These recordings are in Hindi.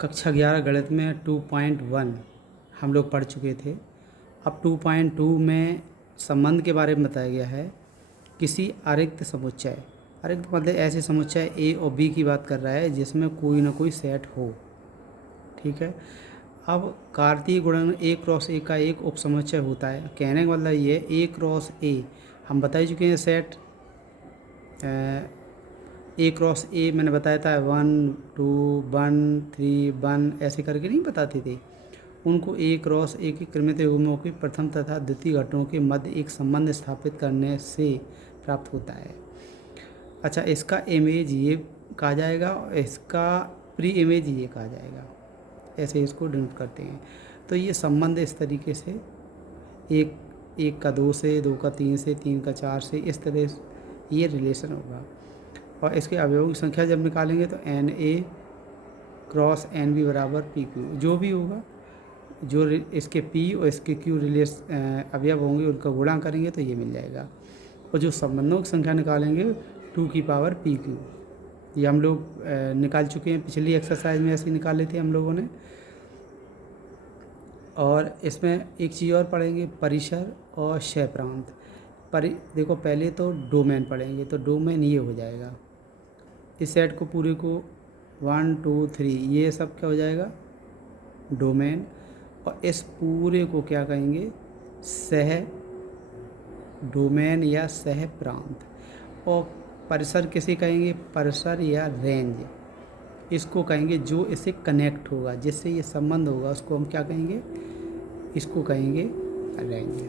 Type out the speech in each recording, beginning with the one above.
कक्षा 11 गणित में 2.1 हम लोग पढ़ चुके थे। अब 2.2 में संबंध के बारे में बताया गया है। किसी अरिक्त समुच्चय, अरिक्त मतलब ऐसे समुच्चय ए और बी की बात कर रहा है जिसमें कोई ना कोई सेट हो। ठीक है। अब कार्तीय गुणन ए क्रॉस ए का एक उपसमुच्चय होता है। कहने का मतलब ये ए क्रॉस ए हम बता ही चुके हैं। सेट ए क्रॉस ए मैंने बताया था 1 2 1 3 1 ऐसे करके नहीं बताते थे। उनको ए क्रॉस ए के क्रमित युग्मों के प्रथम तथा द्वितीय घटकों के मध्य एक संबंध स्थापित करने से प्राप्त होता है। अच्छा, इसका इमेज ये कहा जाएगा और इसका प्री इमेज ये कहा जाएगा। ऐसे इसको डिनोट करते हैं। तो ये संबंध इस तरीके से एक का 2 से, 2 का 3 से, 3 का 4 से, इस तरह ये रिलेशन होगा। और इसके अवयवों की संख्या जब निकालेंगे तो n A cross n B बराबर पी क्यू, जो भी होगा, जो इसके पी और इसके क्यू अवयव होंगे उनका गुणा करेंगे तो ये मिल जाएगा। और जो संबंधों की संख्या निकालेंगे 2 की पावर पी क्यू, ये हम लोग निकाल चुके हैं। पिछली एक्सरसाइज में ऐसे निकाले थे हम लोगों ने। और इसमें एक चीज़ और पढ़ेंगे, परिसर और क्षय प्रांत। देखो पहले तो डोमेन पढ़ेंगे, तो डोमेन ये हो जाएगा, इस सेट को पूरे को 1 2 3 ये सब क्या हो जाएगा डोमेन। और इस पूरे को क्या कहेंगे सह डोमेन या सह प्रांत। और परिसर किसे कहेंगे, परिसर या रेंज इसको कहेंगे जो इससे कनेक्ट होगा, जिससे ये संबंध होगा उसको हम क्या कहेंगे, इसको कहेंगे रेंज।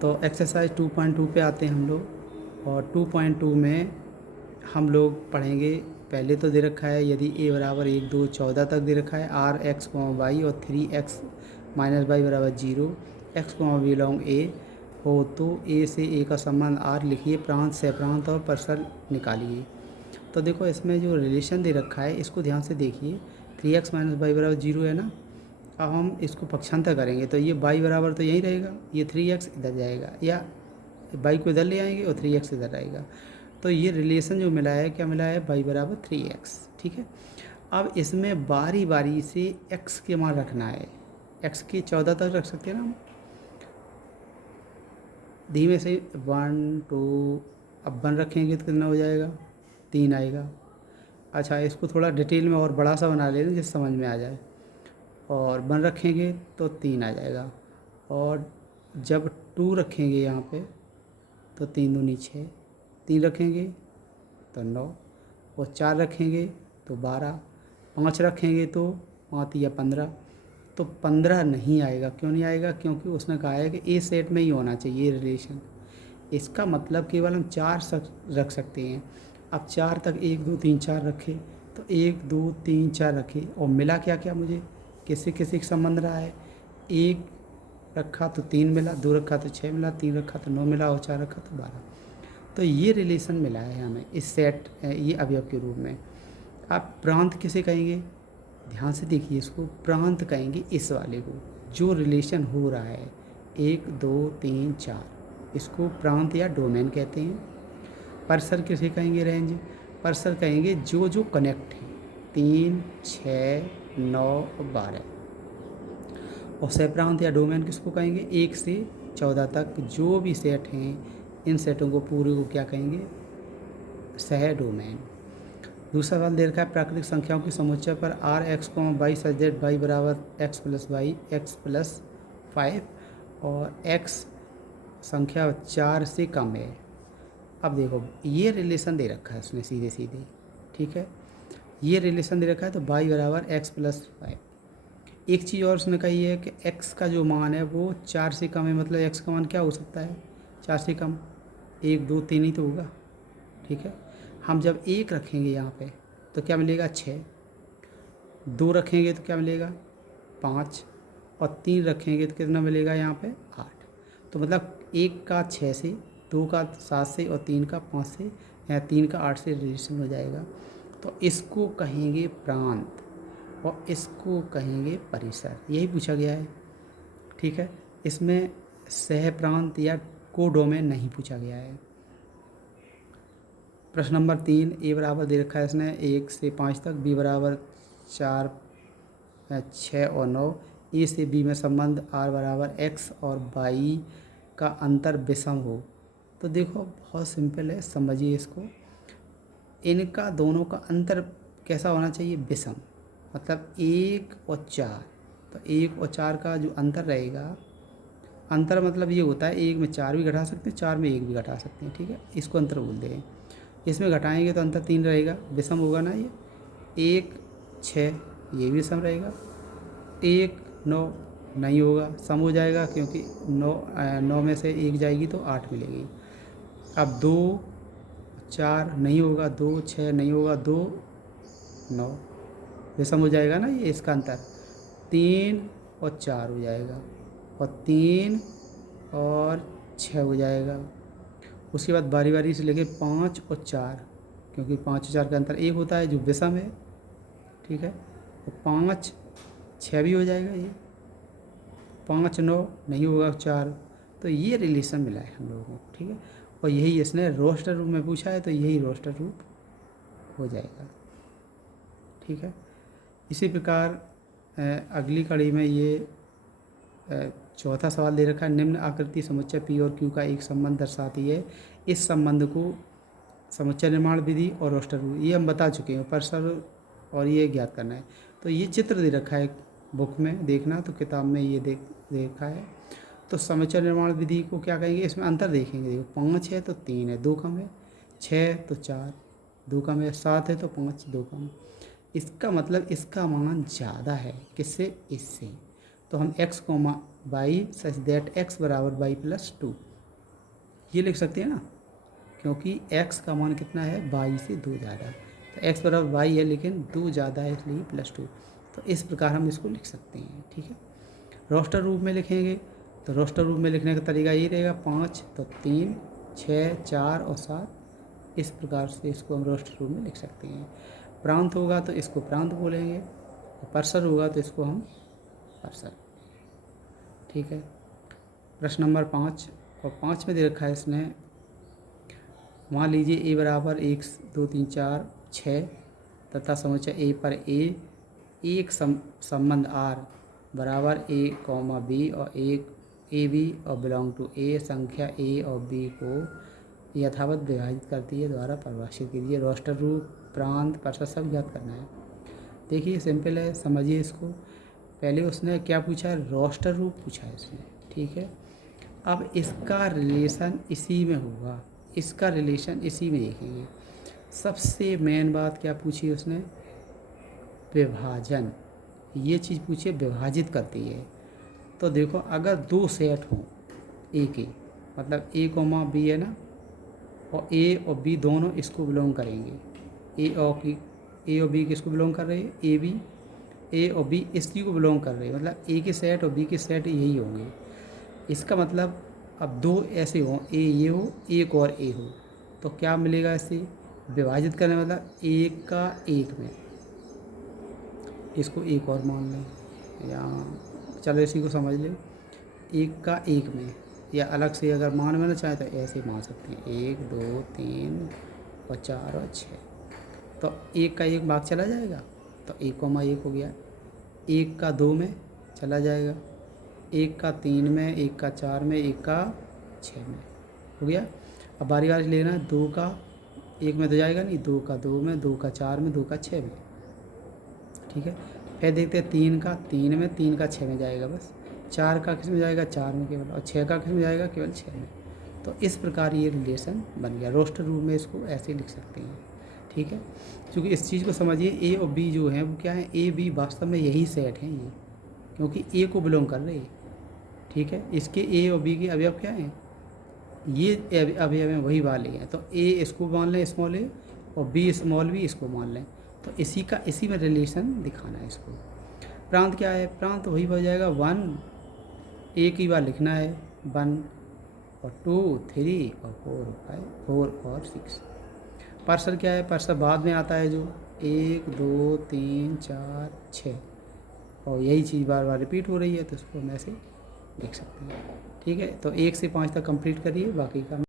तो एक्सरसाइज 2.2 पे आते हैं हम लोग। और 2.2 में हम लोग पढ़ेंगे, पहले तो दे रखा है यदि a बराबर 1 2 14 तक दे रखा है, r x y और 3x माइनस वाई बराबर 0, x बिलोंग a हो तो a से a का संबंध r लिखिए, प्रांत सह प्रांत और परिसर निकालिए। तो देखो इसमें जो रिलेशन दे रखा है इसको ध्यान से देखिए। 3x माइनस वाई बराबर 0 है ना। अब हम इसको पक्षांतर करेंगे तो ये y बराबर तो यहीं रहेगा, ये 3x इधर जाएगा, या y को इधर ले आएंगे और 3x इधर आएगा। तो ये रिलेशन जो मिला है, क्या मिला है, y बराबर 3x। ठीक है। अब इसमें बारी बारी से x के मान रखना है, x के 14 तक रख सकते हैं ना हम। धीमे से 1 2, अब 1 रखेंगे तो कितना हो जाएगा, 3 आएगा। अच्छा, इसको थोड़ा डिटेल में और बड़ा सा बना लेना जिससे समझ में आ जाए। और 1 रखेंगे तो 3 आ जाएगा। और जब 2 रखेंगे यहाँ पे तो 3 दूनी 6, 3 रखेंगे तो 9, और 4 रखेंगे तो 12, 5 रखेंगे तो 5 या 15। तो 15 नहीं आएगा। क्यों नहीं आएगा, क्योंकि उसने कहा है कि ए सेट में ही होना चाहिए रिलेशन। इसका मतलब केवल हम 4 रख सकते हैं। अब 4 तक 1 2 3 4 रखे तो 1 2 3 4 रखे, और मिला क्या क्या मुझे, किसी किसी का संबंध रहा है। 1 रखा तो 3 मिला, 2 रखा तो 6 मिला, 3 रखा तो 9 मिला, और 4 रखा तो 12। तो ये रिलेशन मिला है हमें इस सेट ये अवयव के रूप में। आप प्रांत किसे कहेंगे, ध्यान से देखिए इसको, प्रांत कहेंगे इस वाले को जो रिलेशन हो रहा है 1 2 3 4, इसको प्रांत या डोमेन कहते हैं। परिसर किसे कहेंगे, रेंज। परिसर कहेंगे जो जो कनेक्ट है 3 6 9 और 12। और सहप्रांत या डोमेन किसको कहेंगे, 1 से 14 तक जो भी सेट हैं इन सेटों को पूरे को क्या कहेंगे, सह डोमेन। दूसरा सवाल दे रखा है, प्राकृतिक संख्याओं के समुच्चय पर R x y such that y बराबर x plus y x plus 5 और एक्स संख्या 4 से कम है। अब देखो ये रिलेशन दे रखा है उसने सीधे सीधे। ठीक है, ये रिलेशन दे रखा है तो वाई बराबर एक्स प्लस 5। एक चीज़ और उसने कही है कि x का जो मान है वो 4 से कम है, मतलब x का मान क्या हो सकता है, 4 से कम, 1 2 3 ही तो होगा। ठीक है, हम जब 1 रखेंगे यहाँ पे तो क्या मिलेगा 6, 2 रखेंगे तो क्या मिलेगा 5, और 3 रखेंगे तो कितना मिलेगा यहाँ पे 8। तो मतलब 1 का 6 से, 2 का 7 से और 3 का 5 से या 3 का 8 से रिलेशन हो जाएगा। तो इसको कहेंगे प्रांत और इसको कहेंगे परिसर, यही पूछा गया है। ठीक है, इसमें सह प्रांत या कोडोमेन नहीं पूछा गया है। प्रश्न नंबर 3, ए बराबर दे रखा है इसने 1 से 5 तक, बी बराबर 4, 6 और 9, ए से बी में संबंध आर बराबर एक्स और वाई का अंतर विषम हो। तो देखो बहुत सिंपल है, समझिए इसको। इनका दोनों का अंतर कैसा होना चाहिए? विषम, मतलब 1 और 4। तो 1 और 4 का जो अंतर रहेगा, अंतर मतलब ये होता है 1 में 4 भी घटा सकते हैं, 4 में 1 भी घटा सकते हैं, ठीक है, इसको अंतर बोलते हैं। इसमें घटाएंगे तो अंतर 3 रहेगा, विषम होगा ना ये। 1 6 ये भी सम रहेगा, 1 9 नहीं होगा, सम हो जाएगा क्योंकि 9 में से 1 जाएगी तो 8 मिलेगी। अब 2 4 नहीं होगा, 2 6 नहीं होगा, 2 9 विषम हो जाएगा ना ये, इसका अंतर 3 और 4 हो जाएगा, और 3 और 6 हो जाएगा। उसके बाद बारी बारी से लेके 5 और 4, क्योंकि 5 और 4 का अंतर 1 होता है जो विषम है, ठीक है। तो 5 6 भी हो जाएगा ये, 5 9 नहीं होगा 4। तो ये रिलेशन मिला है हम लोगों को, ठीक है। और यही इसने रोस्टर रूप में पूछा है, तो यही रोस्टर रूप हो जाएगा, ठीक है। इसी प्रकार अगली कड़ी में ये चौथा सवाल दे रखा है, निम्न आकृति समुच्चय पी और क्यू का एक संबंध दर्शाती है, इस संबंध को समुच्चय निर्माण विधि और रोस्टर रूप, ये हम बता चुके हैं, परसर और ये ज्ञात करना है। तो ये चित्र दे रखा है बुक में, देखना तो किताब में ये देखा है। तो समुच्चय निर्माण विधि को क्या कहेंगे, इसमें अंतर देखेंगे। देखो 5 है तो 3 है, 2 कम है, 6 तो 4 2 कम है, 7 है तो 5 2 कम। इसका मतलब इसका मान ज़्यादा है, किससे? इससे। तो हम x comma y such that x बराबर वाई प्लस 2 ये लिख सकते हैं ना, क्योंकि x का मान कितना है? y से 2 ज़्यादा। तो x बराबर y है लेकिन 2 ज़्यादा है, इसलिए +2। तो इस प्रकार हम इसको लिख सकते हैं, ठीक है। रोस्टर रूप में लिखेंगे तो रोस्टर रूप में लिखने का तरीका ये रहेगा, 5 तो 3 6 4 और 7, इस प्रकार से इसको हम रोस्टर रूप में लिख सकते हैं। प्रांत होगा तो इसको प्रांत बोलेंगे, और परसर होगा तो इसको हम परसर, ठीक है। प्रश्न नंबर 5, और 5 में दे रखा है इसने, मान लीजिए ए बराबर 1 2 3 4 6 तथा समुच्चय ए पर एक संबंध आर बराबर ए कॉमा बी और एक ए बी और बिलोंग टू ए संख्या ए और बी को यथावत विभाजित करती है, द्वारा परिभाषित कीजिए। रोस्टर रूप, प्रांत, परसर सब ज्ञात करना है। देखिए सिंपल है, समझिए इसको। पहले उसने क्या पूछा है? रोस्टर रूप पूछा है इसने, ठीक है। अब इसका रिलेशन इसी में होगा, इसका रिलेशन इसी में देखेंगे। सबसे मेन बात क्या पूछी उसने? विभाजन, ये चीज़ पूछी है, विभाजित करती है। तो देखो अगर 2 सेट हों ए के, मतलब ए कोमा बी है ना, और ए और बी दोनों इसको बिलोंग करेंगे। ए और बी किसको बिलोंग कर रहे हैं? A B. ए और बी इसी को बिलोंग कर रहे हैं, मतलब ए के सेट और बी के सेट यही होंगे। इसका मतलब अब 2 ऐसे हों, ए ये हो, एक और ए हो, तो क्या मिलेगा इससे? विभाजित करने मतलब एक का एक में, इसको एक और मान लें, या चलो इसी को समझ लें, एक का एक में, या अलग से अगर मान में ना चाहे तो ऐसे मान सकते हैं, 1 2 3 और 4 और 6। तो एक का एक भाग चला जाएगा, तो 1,1 हो गया। एक का 2 में चला जाएगा, एक का 3 में, एक का 4 में, एक का 6 में, हो गया। अब बारी बारी लेना है, 2 का 1 में तो जाएगा नहीं, 2 का 2 में, 2 का 4 में, 2 का 6 में, ठीक है। फिर देखते हैं 3 का 3 में, 3 का 6 में जाएगा बस। 4 का किस में जाएगा? 4 में केवल। और 6 का किस में जाएगा? केवल 6 में। तो इस प्रकार ये रिलेशन बन गया। रोस्टर रूप में इसको ऐसे लिख सकते हैं, ठीक है। क्योंकि इस चीज़ को समझिए, ए और बी जो हैं वो क्या है? ए बी वास्तव में यही सेट हैं ये, क्योंकि ए को बिलोंग कर रहे हैं, ठीक है। इसके ए और बी के अवयव क्या हैं? ये अवयव हैं वही वाले हैं। तो ए इसको मान लें स्मॉल ए, और बी स्मॉल बी इसको मान लें। तो इसी में रिलेशन दिखाना है इसको। प्रांत क्या है? प्रांत वही हो जाएगा 1, एक ही बार लिखना है, 1 और 2 3 और 4 5 4 और 6। परसर क्या है? परसर बाद में आता है, जो 1 2 3 4 6, और यही चीज़ बार बार रिपीट हो रही है, तो इसको हम ऐसे लिख सकते हैं, ठीक है। तो 1 से 5 तक कंप्लीट करिए, बाकी का